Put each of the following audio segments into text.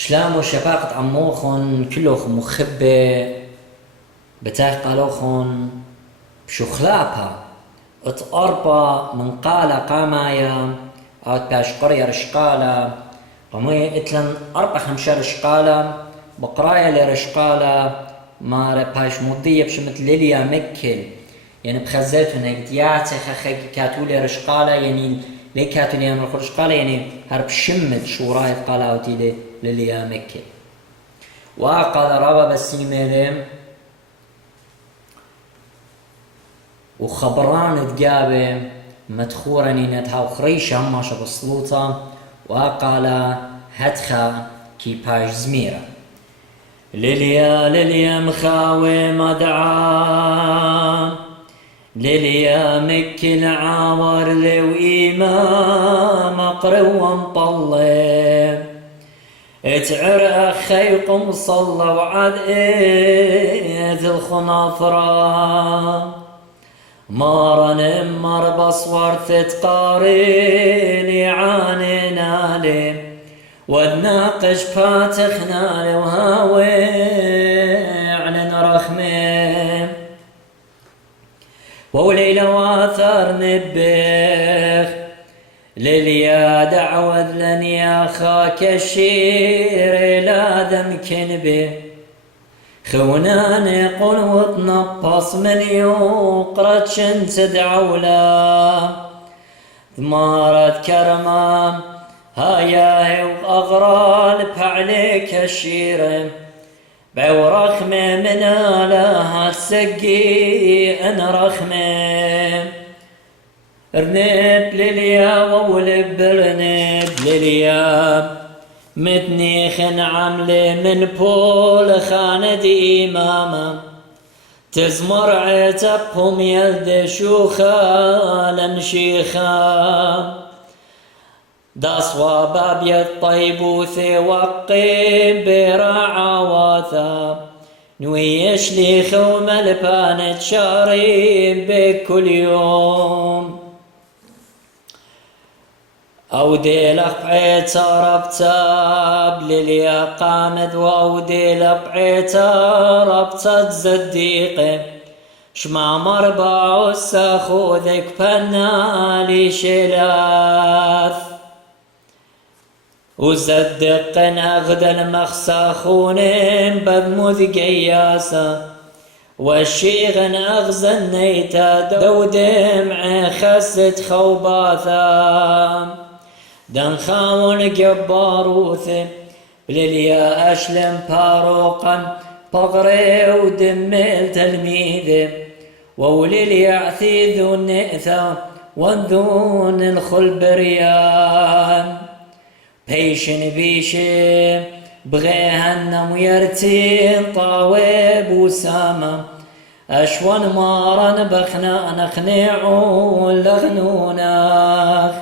شلامو شفاقة عموخن كلوخن مخبة بتاعي قالوخن بشخلابها اتقربا من قال قامايا او باش قرية رشقالة قمي اتلن 4-5 رشقالة بقرايا لرشقالة ما باش مضية بشمت ليليا مكل يعني بخزيتون هيك دياتي خخي كاتولي رشقالة يعني لي كاتولي امر رشقالة يعني هرب شمت شو رايت قالاوتي ليليا مكل وقال ربا بسيميلم وخبران تقابه مدخورني نتها وخريشة ماشا بسلوطة وقال هتخا كي باش زميرة لليا مخاوي مدعا لليا مكل عاور لو إمام قروا مطلب اتعر أخيكم صلى وعد إيد الخنافرة مارن مر بصور تتقاريني عانينا لي والناقش فاتخنا لي وهاوي علن رخمي وليلة واثر نبخ لليا دعوذ لن يا خاك الشير لا ذمكن به خوناني قل وتنقص من يقرت شنت دعولا ثمارت كرمام هايا وأغرال فعليك الشيرة بورخمة من آلها تسقي أن رخمة رنب لليا وولب برنب لليا متنيخ عملي من بول خاند إماما تزمر عتبهم يلد شوخا لمشيخا داسوا باب الطيبوث وقيم براعا واثا نويش لي خوم البانت شارين بكل يوم أودي لقعيت ربتاب لليا قامد وأودي لقعيت ربتت زديقي شما مربع الساخوذك فنالي شلاث وزدق أغدى المخساخون بذمذ قياسا والشيغن أغزى النيتا دودمع خست خوباثا دنخاون جباروث بلليا أشلم باروقا بغري ودمل تلميذ وولليا عثيذ النئثا وانذون الخلبريان بيشن بيشي بغيهن ويرتين طاويب وسامة أشوان مارن بخنا نخنعون لغنوناخ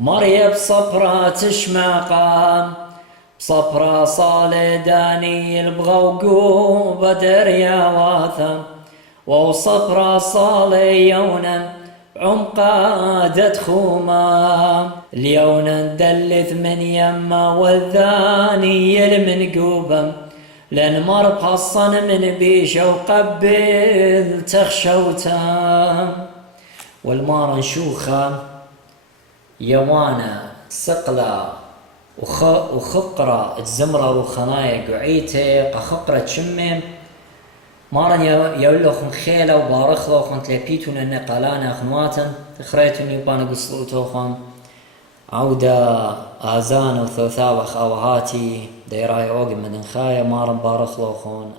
مريب صبرا تشماقا صبرا صالداني البغوقو بدر يا واثا وصبرا صالي يونا عمقا دتخوما اليونا دلث من يما والثاني المنقوبا لن مرقصا من بيشا وقبل تخشوتا والمار شوخا يوانا سقلا وخقرة تزمرة وخنايا قعيتي قخقرة شمم مارن يولوخن خيلة وبارخلوخن تلبيتون النقلانا أخنواتن تخريتون يبانا قصلوتوخن عودة آزان وثوثاوخ أوهاتي ديراي أوغي مدن خايا مارن بارخلوخن